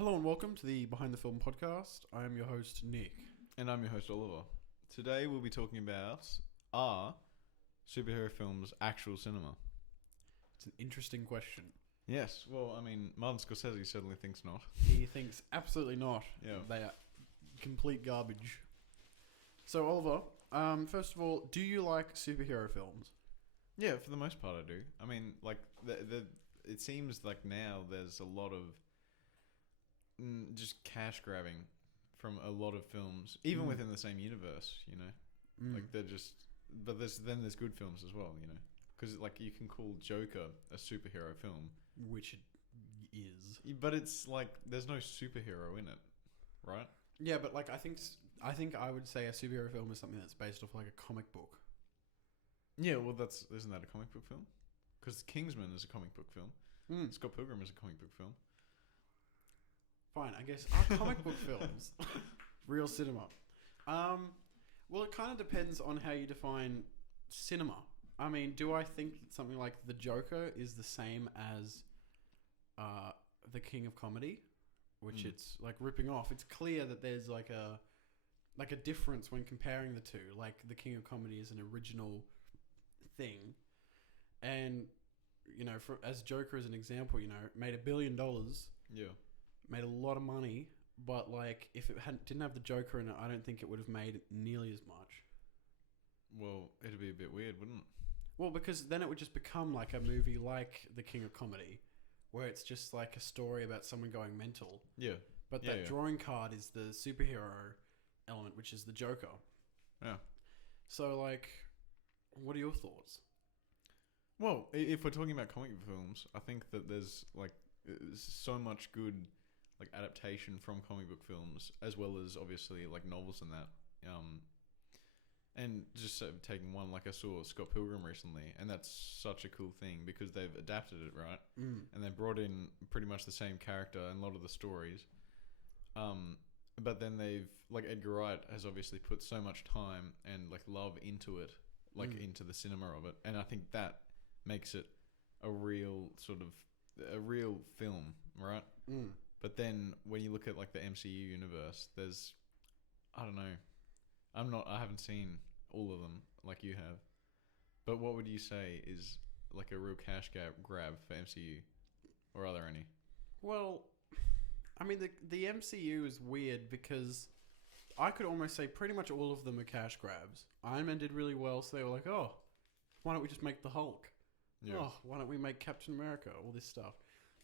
Hello and welcome to the Behind the Film podcast. I am your host, Nick. And I'm your host, Oliver. Today we'll be talking about are superhero films actual cinema? It's an interesting question. Yes, well, I mean, Martin Scorsese certainly thinks not. He thinks absolutely not. Yeah. They are complete garbage. So, Oliver, first of all, do you like superhero films? Yeah, for the most part I do. I mean, like, it seems like now there's a lot of just cash grabbing from a lot of films, even within the same universe, you know? Like, they're just... But there's good films as well, you know? Because, like, you can call Joker a superhero film. Which it is. But it's, like, there's no superhero in it, right? Yeah, but, like, I think I would say a superhero film is something that's based off, like, a comic book. Yeah, well, isn't that a comic book film? Because Kingsman is a comic book film. Scott Pilgrim is a comic book film. Fine, I guess. Are comic book films real cinema? Well, it kind of depends on how you define cinema. I mean, do I think that something like The Joker is the same as The King of Comedy? Which it's, like, ripping off. It's clear that there's, like a difference when comparing the two. Like, The King of Comedy is an original thing. And, you know, as Joker as an example, you know, made $1 billion. Yeah. Made a lot of money, but, like, if it didn't have the Joker in it, I don't think it would have made nearly as much. Well, it'd be a bit weird, wouldn't it? Well, because then it would just become like a movie like The King of Comedy, where it's just like a story about someone going mental. Yeah. But that drawing card is the superhero element, which is the Joker. Yeah. So, like, what are your thoughts? Well, if we're talking about comic book films, I think that there's, like, so much good, like, adaptation from comic book films, as well as obviously, like, novels and that. And just sort of taking one, like, I saw Scott Pilgrim recently, and that's such a cool thing because they've adapted it, right? And they brought in pretty much the same character and a lot of the stories. But then they've, like, Edgar Wright has obviously put so much time and, like, love into it, like, into the cinema of it. And I think that makes it a real film, right? But then when you look at, like, the MCU universe, there's, I don't know, I haven't seen all of them like you have, but what would you say is, like, a real cash grab for MCU, or are there any? Well, I mean, the MCU is weird because I could almost say pretty much all of them are cash grabs. Iron Man did really well, so they were like, oh, why don't we just make the Hulk? Yeah. Oh, why don't we make Captain America? All this stuff.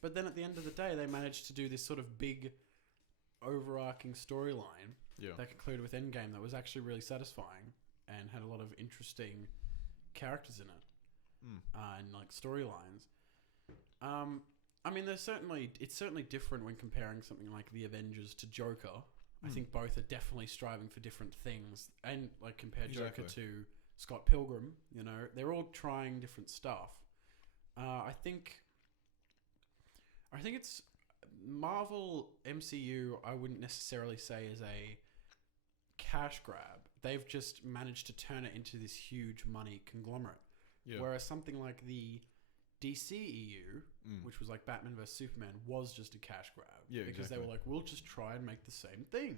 But then at the end of the day, they managed to do this sort of big, overarching storyline that concluded with Endgame that was actually really satisfying and had a lot of interesting characters in it and, like, storylines. I mean, it's certainly different when comparing something like The Avengers to Joker. I think both are definitely striving for different things, and, like, compare Joker to Scott Pilgrim. You know, they're all trying different stuff. I think it's Marvel MCU. I wouldn't necessarily say is a cash grab. They've just managed to turn it into this huge money conglomerate. Yeah. Whereas something like the DCEU, which was like Batman vs Superman, was just a cash grab. Yeah, because they were like, we'll just try and make the same thing.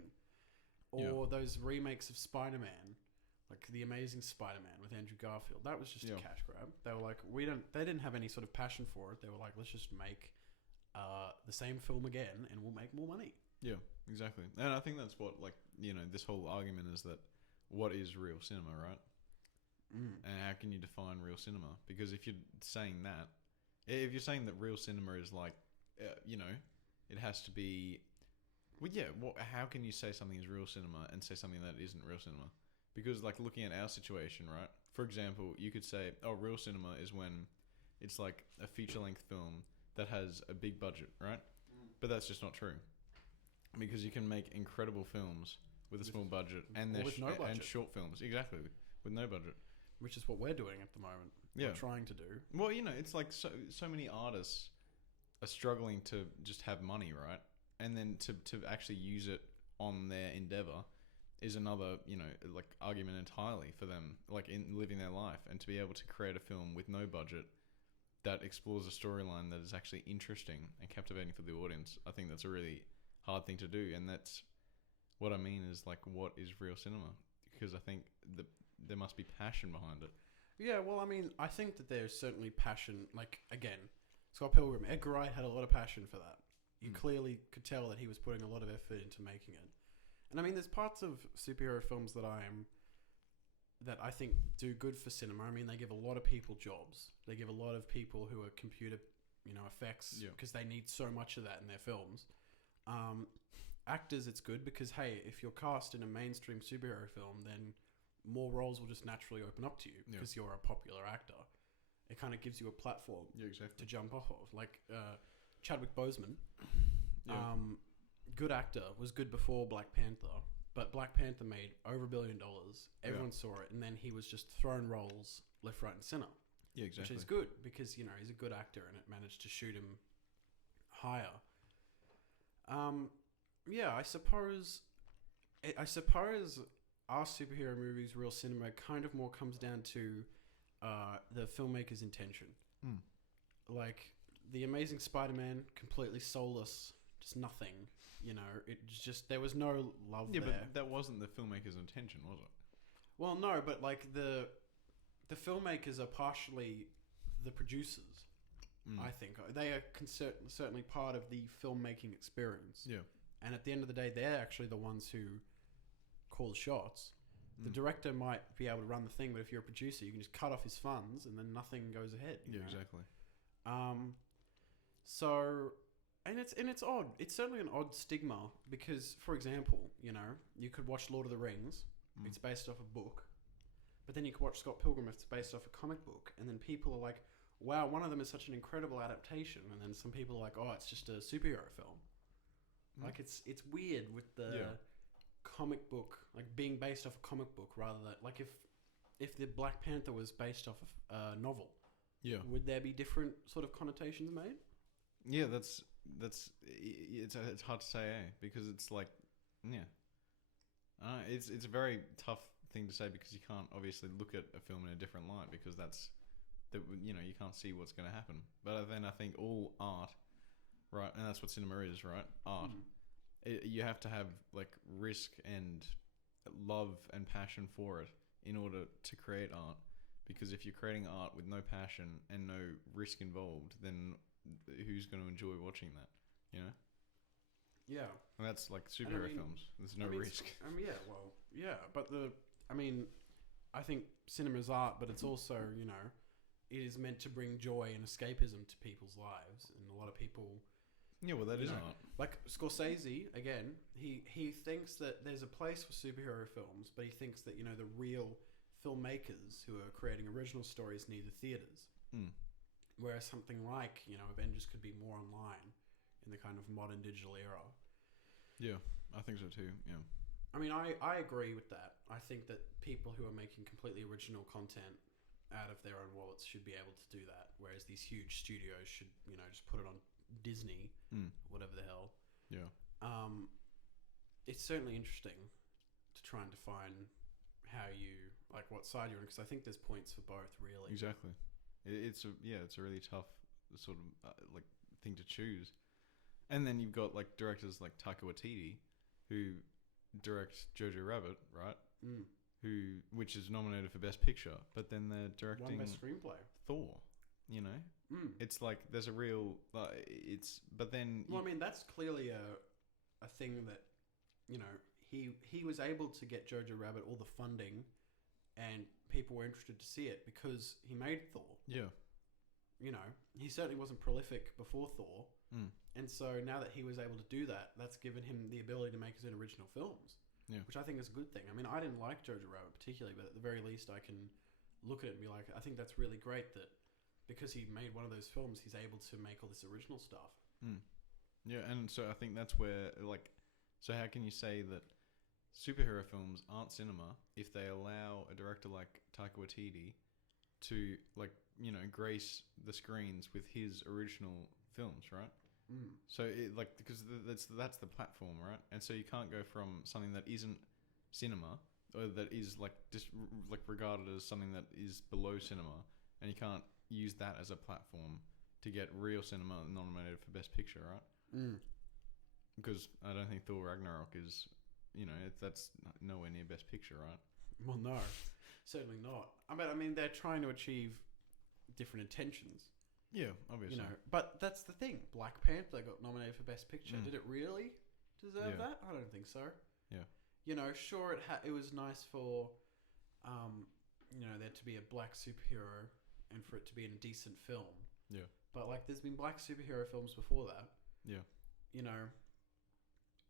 Or those remakes of Spider-Man, like The Amazing Spider-Man with Andrew Garfield, that was just a cash grab. They were like, they didn't have any sort of passion for it. They were like, let's just make the same film again and we'll make more money. Yeah, exactly. And I think that's what, like, you know, this whole argument is that what is real cinema, right? And how can you define real cinema? Because if you're saying that real cinema is like, you know, it has to be, well, yeah, how can you say something is real cinema and say something that isn't real cinema? Because, like, looking at our situation, right? For example, you could say, oh, real cinema is when it's like a feature-length film that has a big budget, right? But that's just not true. Because you can make incredible films with a small budget and and short films, exactly, with no budget. Which is what we're doing at the moment. Yeah. We're trying to do. Well, you know, it's like so many artists are struggling to just have money, right? And then to actually use it on their endeavor is another, you know, like, argument entirely for them, like, in living their life. And to be able to create a film with no budget that explores a storyline that is actually interesting and captivating for the audience, I think that's a really hard thing to do, and that's what I mean is like, what is real cinema? Because I think there must be passion behind it. Yeah, well, I mean, I think that there's certainly passion. Like, again, Scott Pilgrim, Edgar Wright had a lot of passion for that. You clearly could tell that he was putting a lot of effort into making it. And I mean, there's parts of superhero films that I think do good for cinema. I mean, they give a lot of people jobs. They give a lot of people who are computer, effects, because they need so much of that in their films. Actors, it's good because, hey, if you're cast in a mainstream superhero film, then more roles will just naturally open up to you because you're a popular actor. It kind of gives you a platform to jump off of. Like Chadwick Boseman, good actor, was good before Black Panther, but Black Panther made over $1 billion. Everyone saw it, and then he was just thrown roles left, right, and center. Yeah, exactly. Which is good because, he's a good actor and it managed to shoot him higher. I suppose our superhero movies, real cinema, kind of more comes down to the filmmaker's intention. Like The Amazing Spider-Man, completely soulless, just nothing. It just, there was no love there. But that wasn't the filmmaker's intention, was it? Well, no, but like the filmmakers are partially the producers. I think they are certainly part of the filmmaking experience. Yeah. And at the end of the day, they're actually the ones who call the shots. The director might be able to run the thing, but if you're a producer, you can just cut off his funds and then nothing goes ahead. Yeah, exactly. And it's odd. It's certainly an odd stigma because, for example, you could watch Lord of the Rings. It's based off a book. But then you could watch Scott Pilgrim if it's based off a comic book. And then people are like, wow, one of them is such an incredible adaptation. And then some people are like, oh, it's just a superhero film. Like, it's weird with the comic book, like being based off a comic book rather than, like, if the Black Panther was based off of a novel, would there be different sort of connotations made? Yeah, it's hard to say, because it's like, it's a very tough thing to say because you can't obviously look at a film in a different light because you can't see what's going to happen. But then I think all art, right, and that's what cinema is, right? Art. You have to have like risk and love and passion for it in order to create art. Because if you're creating art with no passion and no risk involved, then who's going to enjoy watching that? Yeah. And that's like superhero films. There's no risk. But I think cinema's art, but it's also, it is meant to bring joy and escapism to people's lives, and a lot of people. Yeah, well, that is art. Like Scorsese, again, he thinks that there's a place for superhero films, but he thinks that, the real filmmakers who are creating original stories need the theaters. Whereas something like, Avengers could be more online in the kind of modern digital era. Yeah, I think so too, yeah. I mean, I agree with that. I think that people who are making completely original content out of their own wallets should be able to do that, whereas these huge studios should, just put it on Disney, whatever the hell. Yeah. It's certainly interesting to try and define how you, like, what side you're on, because I think there's points for both, really. Exactly. It's a really tough sort of like thing to choose. And then you've got like directors like Taika Waititi, who direct Jojo Rabbit, right? Which is nominated for Best Picture, but then they're directing Best Screenplay. Thor. It's like there's a real but then. Well, I mean, that's clearly a thing that he was able to get Jojo Rabbit all the funding, and people were interested to see it because he made Thor. Yeah. He certainly wasn't prolific before Thor. And so now that he was able to do that, that's given him the ability to make his own original films. Yeah. Which I think is a good thing. I mean, I didn't like Jojo Rabbit particularly, but at the very least I can look at it and be like, I think that's really great that because he made one of those films, he's able to make all this original stuff. Yeah, and so I think that's where, like, so how can you say that superhero films aren't cinema if they allow a director like Taika Waititi to, like, grace the screens with his original films, right? So because that's the platform, right? And so you can't go from something that isn't cinema or that is like just like regarded as something that is below cinema, and you can't use that as a platform to get real cinema nominated for Best Picture, right? because I don't think Thor Ragnarok is, that's nowhere near Best Picture, right? Well, no, certainly not. I mean, they're trying to achieve different intentions. Yeah, obviously. But that's the thing. Black Panther got nominated for Best Picture. Did it really deserve that? I don't think so. Yeah. Sure, it was nice for, there to be a black superhero and for it to be in a decent film. Yeah. But there's been black superhero films before that. Yeah.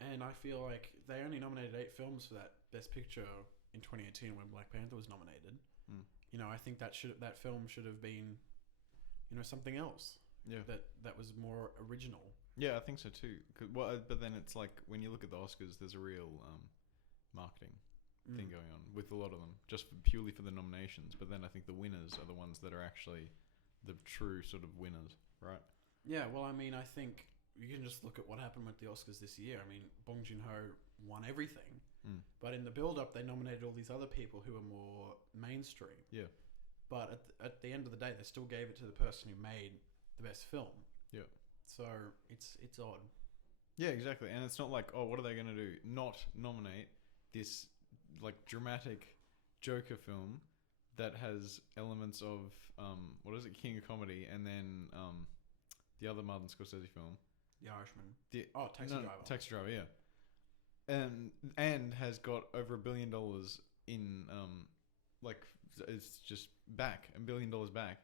And I feel like they only nominated 8 films for that Best Picture in 2018 when Black Panther was nominated. I think that film should have been, something else. Yeah. That was more original. Yeah, I think so too. But then it's like when you look at the Oscars, there's a real marketing thing going on with a lot of them, just purely for the nominations. But then I think the winners are the ones that are actually the true sort of winners, right? Yeah, well, I mean, I think you can just look at what happened with the Oscars this year. I mean, Bong Joon-ho won everything, but in the build-up, they nominated all these other people who were more mainstream. Yeah. But at the end of the day, they still gave it to the person who made the best film. Yeah. So it's odd. Yeah, exactly. And it's not like, oh, what are they going to do? Not nominate this dramatic Joker film that has elements of King of Comedy, and then the other Martin Scorsese film, The Irishman. Taxi Driver. Taxi Driver, yeah. And has got over $1 billion in it's just back $1 billion back.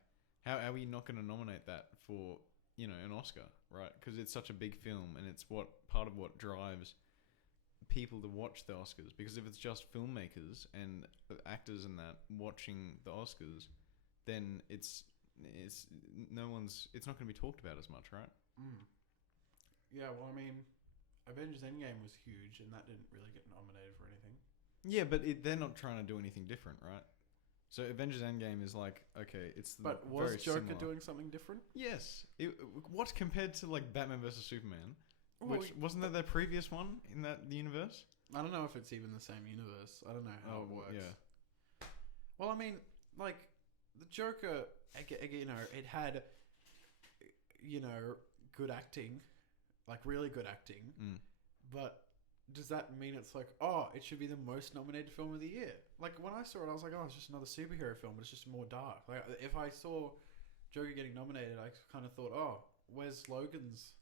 How are we not going to nominate that for an Oscar, right? Because it's such a big film, and it's part of what drives people to watch the Oscars. Because if it's just filmmakers and actors and that watching the Oscars, then it's not going to be talked about as much, right? Yeah, well, I mean, Avengers Endgame was huge, and that didn't really get nominated for anything. Yeah, but they're not trying to do anything different, right? So Avengers Endgame is But was Joker similar. doing something different? Yes. What compared to Batman vs Superman? Wasn't that their previous one in that universe? I don't know if it's even the same universe. I don't know how it works. Yeah. Well, I mean, the Joker, it had, good acting, really good acting. But does that mean it's it should be the most nominated film of the year? When I saw it, I was like, it's just another superhero film, but it's just more dark. If I saw Joker getting nominated, I kind of thought, where's Logan's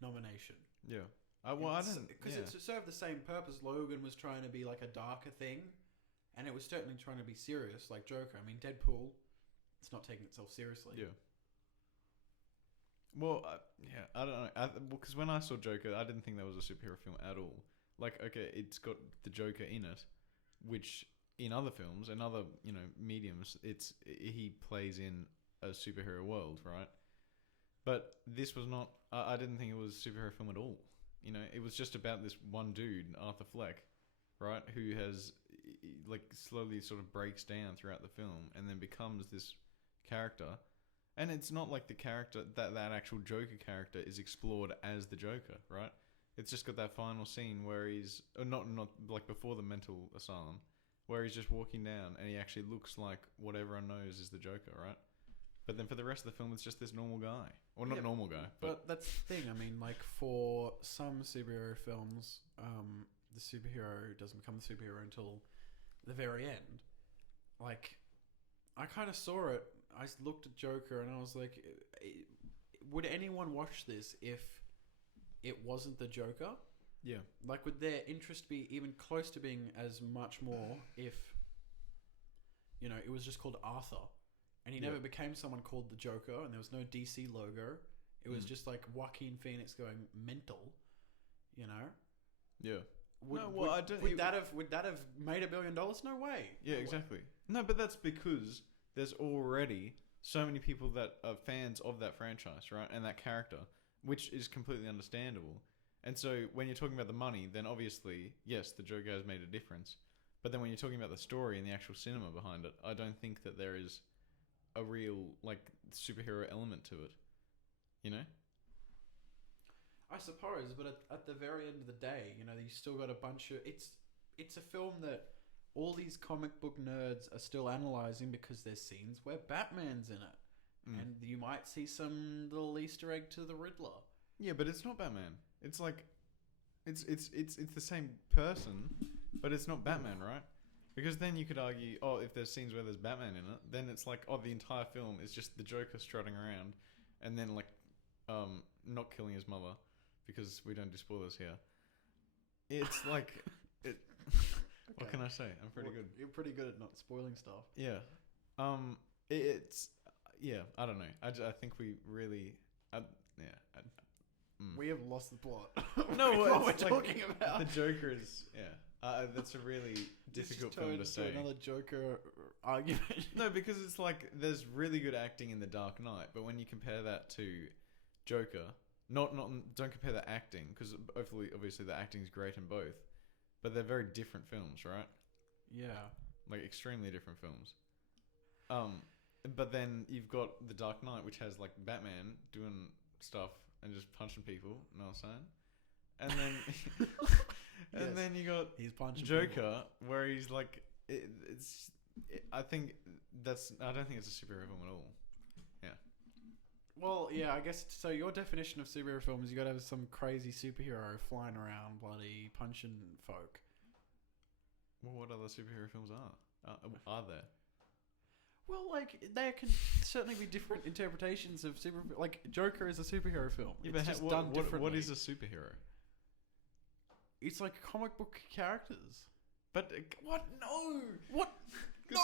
nomination? Yeah. I didn't... Because it served the same purpose. Logan was trying to be a darker thing, and it was certainly trying to be serious like Joker. I mean, Deadpool, it's not taking itself seriously. Yeah. Well, I don't know. Because when I saw Joker, I didn't think that was a superhero film at all. Okay, it's got the Joker in it, which in other films and other mediums, he plays in a superhero world, right? But this was not. I didn't think it was a superhero film at all. It was just about this one dude, Arthur Fleck, right, who has slowly sort of breaks down throughout the film and then becomes this character. And it's not like the character that actual Joker character is explored as the Joker, right? It's just got that final scene where he's not before the mental asylum, where he's just walking down and he actually looks like what everyone knows is the Joker, right? But then for the rest of the film, it's just this normal guy, or not normal guy. But that's the thing. I mean, for some superhero films, the superhero doesn't become the superhero until the very end. I kind of saw it. I looked at Joker and I was like, would anyone watch this if it wasn't the Joker? Yeah. Would their interest be even close to being as much more if, it was just called Arthur and he never became someone called the Joker and there was no DC logo. It was just Joaquin Phoenix going mental, Yeah. Would that have made $1 billion? No way. Yeah, exactly. No, but that's because there's already so many people that are fans of that franchise, right? And that character, which is completely understandable. And so when you're talking about the money, then obviously, yes, the Joker has made a difference. But then when you're talking about the story and the actual cinema behind it, I don't think that there is a real, superhero element to it. I suppose, but at the very end of the day, you still got a bunch of... It's a film that all these comic book nerds are still analysing because there's scenes where Batman's in it. And you might see some little Easter egg to the Riddler. Yeah, but it's not Batman. It's It's the same person, but it's not Batman, right? Because then you could argue, if there's scenes where there's Batman in it, then it's like, the entire film is just the Joker strutting around, and then like, not killing his mother, because we don't do spoilers here. It's like, it. What can I say? I'm pretty good. You're pretty good at not spoiling stuff. Yeah. I don't know. I think we really. We have lost the plot. No, what we're talking about. The Joker is that's a really difficult film to say. Another Joker argument. No, because it's like there's really good acting in The Dark Knight, but when you compare that to Joker, don't compare the acting, because obviously the acting is great in both, but they're very different films, right? Yeah, like extremely different films. But then you've got The Dark Knight, which has like Batman doing stuff and just punching people. You know what I'm saying? And then, and then you got he's punching Joker, people. where he's like, I don't think it's a superhero film at all. Yeah. Well, yeah, I guess so. Your definition of superhero film is you got to have some crazy superhero flying around, bloody punching folk. Well, what other superhero films are there? Well, like, there can certainly be different interpretations of superhero. Like, Joker is a superhero film. Yeah, it's just done differently. What is a superhero? It's like comic book characters. But what? No. What? No.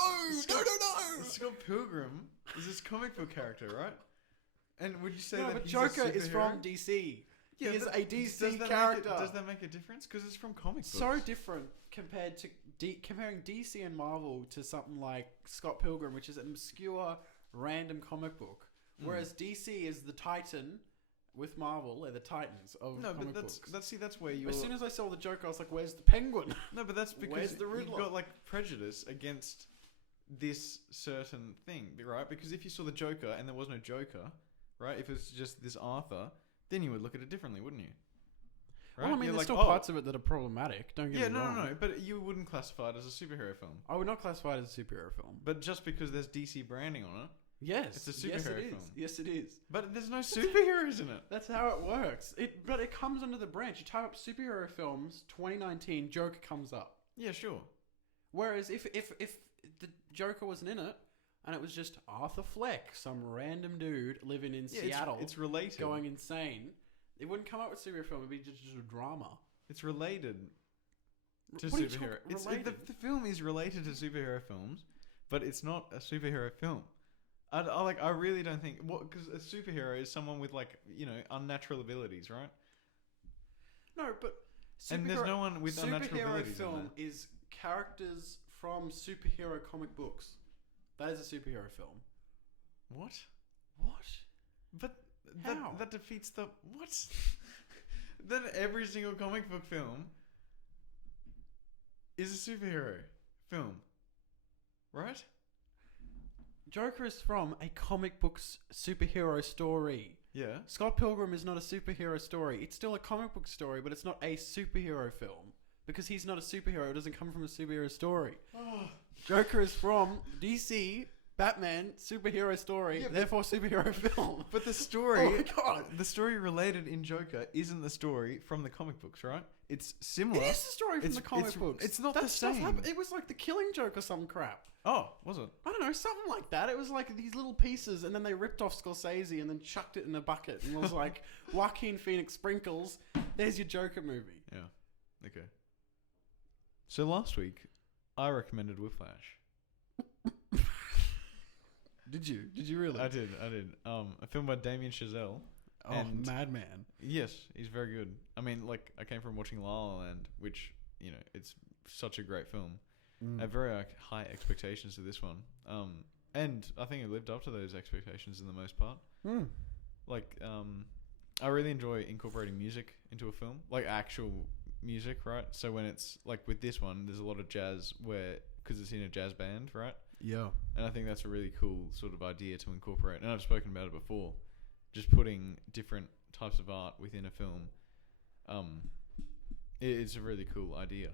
Scott Pilgrim is this comic book character, right? And would you say but Joker is from DC? Yeah, he is a DC character. Does that make a difference? Because it's from comic books. So different compared to comparing DC and Marvel to something like Scott Pilgrim, which is an obscure, random comic book. Whereas DC is the Titan with Marvel, they're the Titans of comic books. That's where you. As soon as I saw the Joker, I was like, "Where's the Penguin?" No, but that's because Where's the you've got like prejudice against this certain thing, right? Because if you saw the Joker and there was no Joker, right? If it was just this Arthur, then you would look at it differently, wouldn't you? Right? Well, I mean, there's still parts of it that are problematic. Don't get me wrong. No. But you wouldn't classify it as a superhero film. I would not classify it as a superhero film. But just because there's DC branding on it, yes, it's a superhero film. Yes, it is. But there's no superheroes in it. That's how it works. But it comes under the branch. You type up superhero films 2019, Joker comes up. Yeah, sure. Whereas if the Joker wasn't in it, and it was just Arthur Fleck, some random dude living in Seattle, it's related, going insane, it wouldn't come out with superhero film. It'd be just a drama. It's related to superhero. The film is related to superhero films, but it's not a superhero film. I really don't think because a superhero is someone with unnatural abilities, right? No, but and there's no one with unnatural abilities. Superhero film is characters from superhero comic books. That is a superhero film. What? But that defeats the what? Then every single comic book film is a superhero film, right? Joker is from a comic book superhero story. Yeah. Scott Pilgrim is not a superhero story. It's still a comic book story, but it's not a superhero film. Because he's not a superhero. It doesn't come from a superhero story. Joker is from DC, Batman, superhero story, therefore superhero film. But the story... Oh my God. The story related in Joker isn't the story from the comic books, right? It's similar. It is the story from the comic books. It's not the same. It was like the Killing Joke or some crap. Oh, was it? I don't know, something like that. It was like these little pieces, and then they ripped off Scorsese and then chucked it in a bucket, and was like, Joaquin Phoenix sprinkles. There's your Joker movie. Yeah. Okay. So last week, I recommended Whiplash. Did you? Did you really? I did. A film by Damien Chazelle. Oh, madman. Yes, he's very good. I mean, I came from watching La La Land, which, it's such a great film. I have very high expectations to this one. And I think it lived up to those expectations in the most part. I really enjoy incorporating music into a film, like actual music, right? So when it's with this one, there's a lot of jazz because it's in a jazz band, right? Yeah. And I think that's a really cool sort of idea to incorporate. And I've spoken about it before. Just putting different types of art within a film. It's a really cool idea.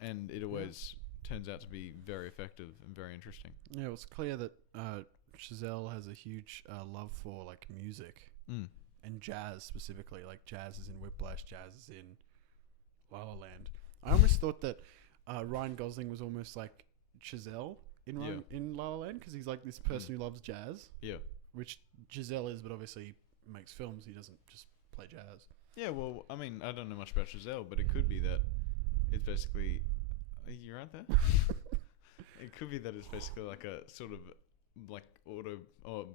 And it always turns out to be very effective and very interesting. Yeah, it was clear that Chazelle has a huge love for music and jazz specifically. Like jazz is in Whiplash, jazz is in La La Land. I almost thought that Ryan Gosling was almost like Giselle in La La Land because he's like this person who loves jazz. Yeah. Which Giselle is, but obviously makes films. He doesn't just play jazz. Yeah, well, I mean, I don't know much about Giselle, but it could be that it's basically... You right there? It could be that it's basically like a sort of like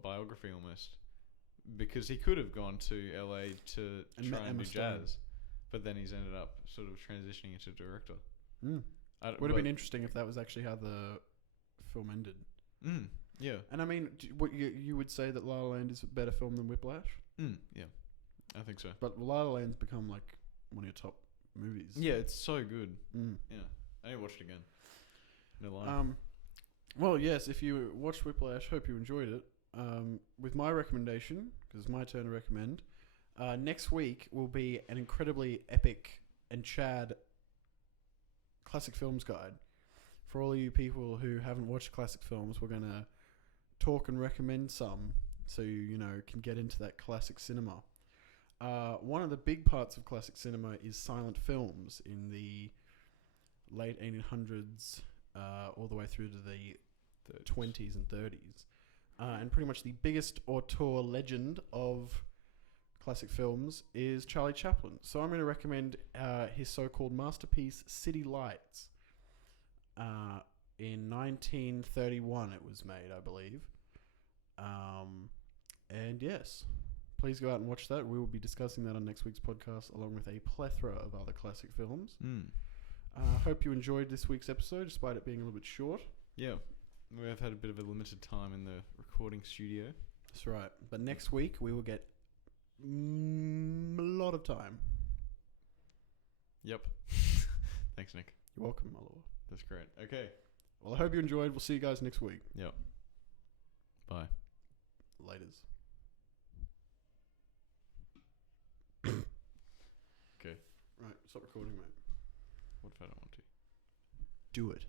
biography almost. Because he could have gone to LA to try and do jazz, but then he's ended up sort of transitioning into director. Would have been interesting if that was actually how the film ended. Yeah. And I mean, what you would say that La La Land is a better film than Whiplash? Yeah, I think so. But La La Land's become like one of your top movies. Yeah, it's so good. Yeah, I need to watch it again. No lie. Well, yes, if you watched Whiplash, hope you enjoyed it. With my recommendation, because it's my turn to recommend, next week will be an incredibly epic and Chad classic films guide. For all of you people who haven't watched classic films, we're going to talk and recommend some so you know can get into that classic cinema. One of the big parts of classic cinema is silent films in the late 1800s all the way through to the 20s and 30s. And pretty much the biggest auteur legend of classic films is Charlie Chaplin. So I'm going to recommend his so-called masterpiece, City Lights. In 1931 it was made, I believe. And yes, please go out and watch that. We will be discussing that on next week's podcast, along with a plethora of other classic films. Hope you enjoyed this week's episode, despite it being a little bit short. Yeah. We have had a bit of a limited time in the recording studio. That's right. But next week, we will get a lot of time. Yep. Thanks, Nick. You're welcome, my lord. That's great. Okay. Well, I hope you enjoyed. We'll see you guys next week. Yep. Bye. Laters. Okay. Right. Stop recording, mate. What if I don't want to? Do it.